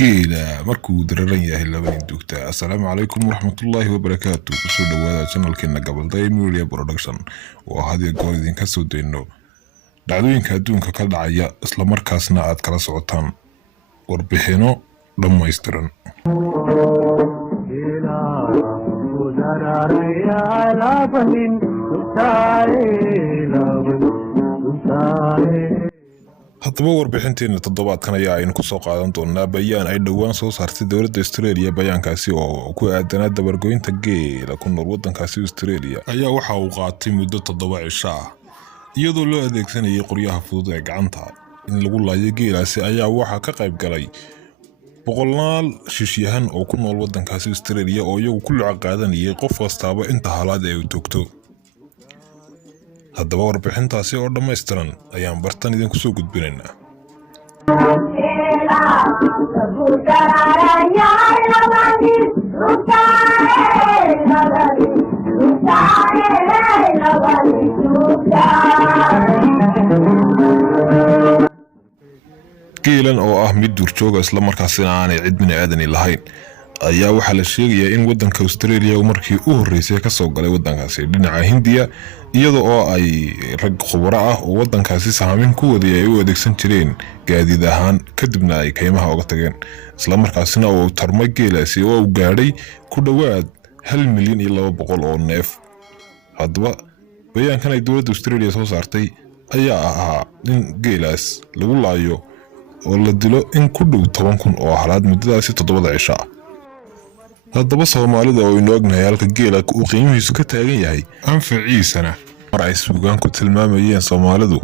geela markuu dararan yahay laba nin dugta. Assalaamu calaykum waraxmatullaahi wabarakaatu. Kusoo dhawaada channelkeena Gabalday Media Production oo hadiya goor idinka soo deyno dhacdooyinka adduunka ka dhacaya isla markaasna aad kala socotaan warbixino dhammaystiran. haddaba warbixinteena toddobaadkan ayaa aynu ku soo qaadan doonaa bayaan ay dhowaan soo saartay dowladda Australia. bayaankaasi oo ku aadanaa dabargoynta geela ku nool waddankaasi Australia ayaa waxa uu qaatay muddo 7 cisho ah iyadoo loo adeegsanayay qoryaha fudud ee gacanta in lagu laayo geelaasi. ayaa waxa ka qayb galay boqolaal shishiyahan oo ku nool waddankaasi Australia oo iyagu ku lacag qaadanayay qof kastaaba inta halaad ay u togto. haddaba warbixintaasi oo dhammaystiran ayaan bartan idinku soo gudbinaynaa. geelan oo ah mid duurjooga isla markaasina aanay cid bini aadani lahayn ayaa waxaa la sheegayaa in waddanka Australia uu markii u horeysay ka soo galay waddankaasi dhinaca Hindiya iyadoo oo ay rag khubaro ah oo waddankaasi saameyn ku waday ay u adeegsan jireen gaadiid ahaan kadibna ay kaymaha uga tageen isla markaasina uu tarmay geelaasi oo uu gaadhay ku dhawaad 1,200,000 oo neef. haddaba bayaankan ay dowladda Australia soo saartay ayaa ahaa in geelaas lagu laayo oo la dilo in ku dhow 10,000 oo halaad muddadaasi 7 cisho ah. haddaba Soomaalida oo inoo ognahay halka geela uu qiimihiisu ka taagan yahay anfaciisana mar ay suugaan ku tilmaamayeen Soomaalidu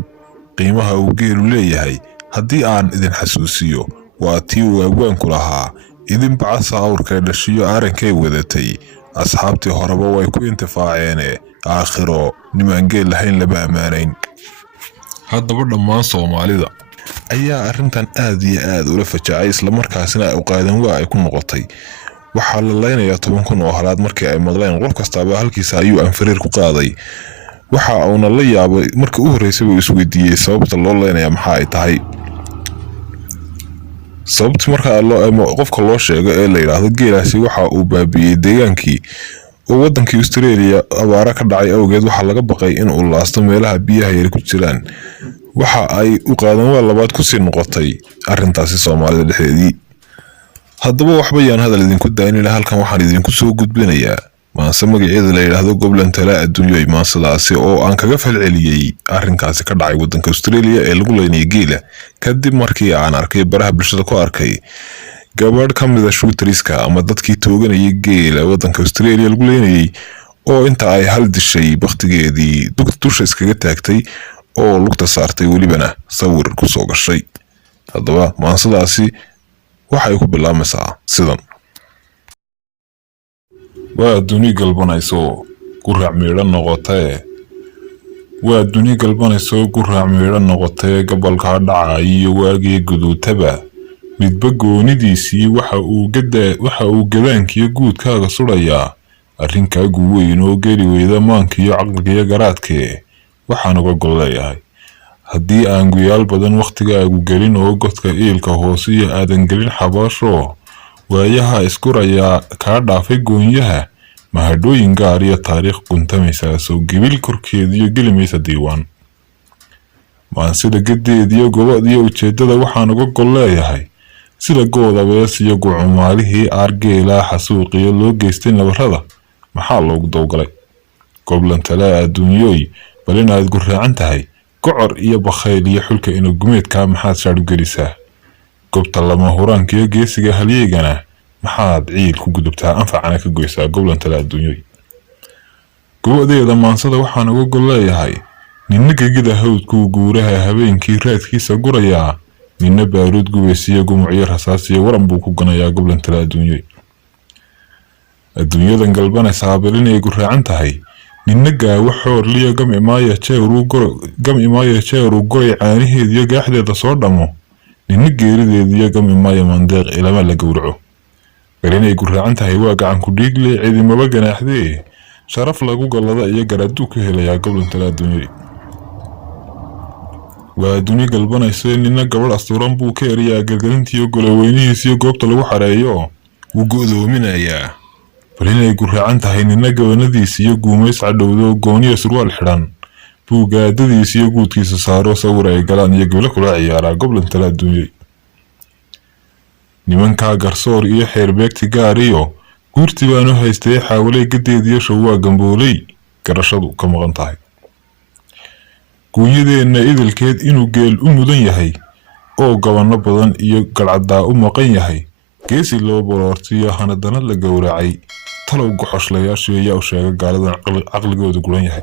qiimaha uu geelu leeyahay haddii aan idin xasuusiyo waa tii uu abwaanku lahaa idin bacasa awrka dhashiyo arankay wadatay asxaabtii horeba way ku intifaaceen aakhiro nimaan geel lahayn laba amaanayn. haddaba dhammaan Soomaalida ayaa arrintan aad iyo aad ula fajacay isla markaasina u qaadan waa ay ku noqotay. waxaa la leynayaa 10,000 oo halaad markii ay maqleen qof kastaaba halkiisa ayuu anfariir ku qaaday. waxa uuna la yaabay markii u horeysay uu isweydiiyay sababta loo leynayaa maxaa ay tahay. sababta marka qofka loo sheego ee la yiraahdo geelaasi waxa uu baabiyay deegaankii oo waddankii Australia abaara ka dhacay awgeed waxa laga baqay in uu laasto meelaha biyaha yar ku jiraan. waxa ay u qaadan waa labaad ku sii noqotay arrintaasi Soomaalida dhexdeedii. haddaba waxba yaan hadal idinku daynina halkan waxaan idinku soo gudbinayaa maanse magaceeda la yiraahdo Goblan Tala Adduunyo. maansadaasi oo aan kaga falceliyay arrinkaasi ka dhacay waddanka Australia ee lagu leynayay geela kadib markii aan arkay baraha bulshada ku arkay gabadh ka mid ah shooteriska ama dadkii tooganayay geela waddanka Australia lagu leynayay oo inta ay hal dishay waqtigeedii dusha iskaga taagtay oo lugta saartay welibana sawir ku soo gashay. haddaba maansadaasi waxay ku bilaabmaysaa sidan: waa duni galbanayso ku raac meedhan noqotay waa duni galbanayso ku raac meedhan noqotay gobolka dhaca iyo waagii guduutaba midba goonidiisii waxa uu gadaankiyo guudkaaga sudhayaa arrinkaagu weyn oo geli weyda maankiyo caqligiyo garaadkee waxaan uga gol leeyahay haddii aan guyaal badan waqtigaagu gelin oo godka eelka hoose iyo aadan gelin xabaasho waayaha iskurayaa kaa dhaafay goonyaha mahadhooyin gaar iyo taariikh guntamaysaa soo gebil korkeediyo gelimaysa diiwaan. maansida gadeediyo gobadiyo ujeedada waxaan uga gol leeyahay sida goodabees iyo gucumaalihii aargeelaa xasuuqiyo loo geystay nabarrada maxaa loogu dowgalay. Goblan Tala Adduunyoy bal inaad guraacan tahay gocor iyo bakhayl iyo xulka inuu gumeedka maxaad shaadhu gelisaa. gobta lama huraankiyo geesiga halyeegana maxaad ciil ku gudubtaa anfacana ka goysaa. Goblan Tala Adduunyoy go'deeda maansada waxaan uga gol leeyahay ninna gegida hawdku guuraha habeenkii raadkiisa gurayaa ninna baaruud gubeysiyo gumucyo rasaas iyo waran buu ku ganayaa. Goblan Tala Adduunyoy adduunyadan galbanaysaa bal inay guraacan tahay ninna gaawo xoor liyo gam imaaya jeeru goray caanaheediyo gaaxdeeda soo dhamo ninna geerideediyo gam imaaya mandeeq ilama la gowraco. bal inay guraacan tahay waa gacan ku dhiigle cidimaba ganaaxdee sharaf lagu galada iyo garaaduu ka helayaa. Goblan Tala Adduunyoy waa duni galbanaysa nina gabadh astuuran buu ka eriyaa gargarintiiyo goloweynihiisiyo goobta lagu xareeyo wuu go'doominayaa bal inay guraacan tahay nina gabanadiisiyo guumays cadhowdo gooniyo surwaal xidhan buu gaadadiisiyo guudkiisa saaro sawir ay galaan iyo gablo kula ciyaaraa goblan tala adduunyay nimankaa garsoor iyo xeerbeegti gaariyo guurti baanu haystay xaawalay gadeediyo shawaa gambooley garashadu ka maqan tahay guunyadeenna idilkeed inuu geel u mudan yahay oo gabanno badan iyo galcadaa u maqan yahay geesi loo boroortiyo hanadana la gowracay talow goxoshlayaashii ayaa u sheega gaaladan caqligooda guran yahay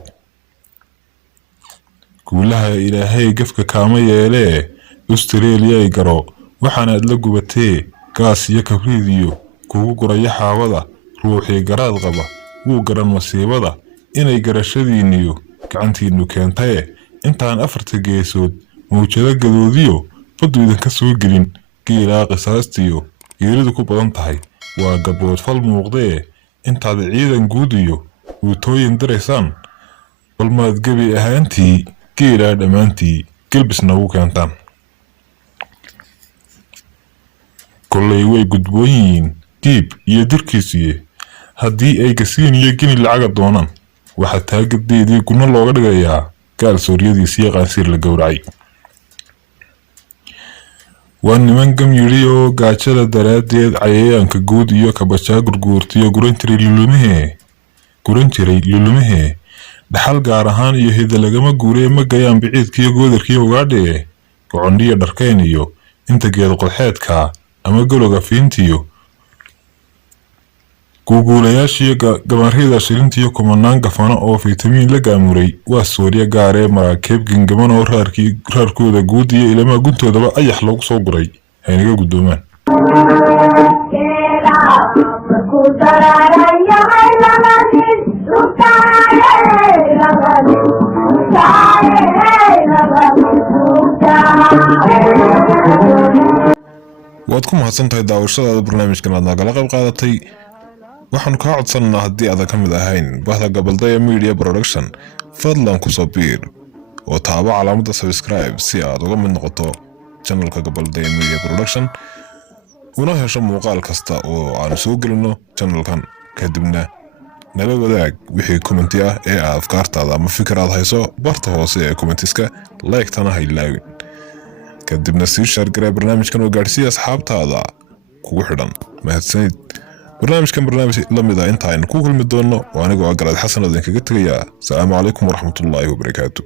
guulaha ilaahay gafka kaama yeelee Australia garo waxaanaad la gubatee gaas iyo kabriid iyo kugu guraya xaawada ruuxii garaad qaba wuu garan masiibada inay garashadiiniyo gacantiinu keentay intaan afarta geesood mawjado gadoodiyo baddu idinka soo gelin geelaa qisaastiyo geeridu ku badan tahay waa gabdhood fal muuqdee intaad ciidan guud iyo guutooyin diraysaan bal maad gebi ahaantii geelaa dhammaantii gelbisna ugu keentaan kollay way gudboon yihiin diib iyo dirkiisiye haddii ay gasiin iyo geni lacaga doonaan waxaa taagadeedii guna looga dhigayaa gaal sooryadiisiyo qaansiir la gowracay waa niman gam yidhi oo gaajada daraaddeed cayayaanka guud iyo kabajaa gurguurtiyo guran jiray lulumahee dhaxal gaar ahaan iyo hida lagama guuree ma gayaan biciidkiiyo goodarkiiyo ugaadhee gocondhiyo dharkayn iyo inta geed qodxeedka ama gologa fiintiyo guuguulayaashiyo gabanrida shirintiyo kumanaan gafano oo fitamiin la gaamuray waa soorya gaaree maraakeeb gengaman oo raarkooda guud iyo ilamaa guntoodaba ayax loogu soo guray haynaga guddoomaan waad ku mahadsantahay daawashadaada barnaamijkan aad nagala qayb qaadatay waxaanu kaa codsanaynaa haddii aadan ka mid ahayn bahda Gabaldaya Media Production fadlan ku soo biir oo taabo calaamadda subscribe si aad uga mid noqoto channelka Gabaldaya Media Production una hesho muuqaal kasta oo aan soo gelino channelkan kadibna nala wadaag wixii comment ah ee aad afkaartaada ama fikrad hayso barta hoose ee commentiska like tana haylaawin kadibna sii share garee barnaamijkan oo gaarsiiya asxaabtaada kugu xidhan mahadsanid barnaamijkan barnaamij la mid ah inta aynu ku kulmi doono waa anigoo Garaad Xasan oo idinkaga tagaya salaamu calaykum waraxmatullaahi wabarakaatuh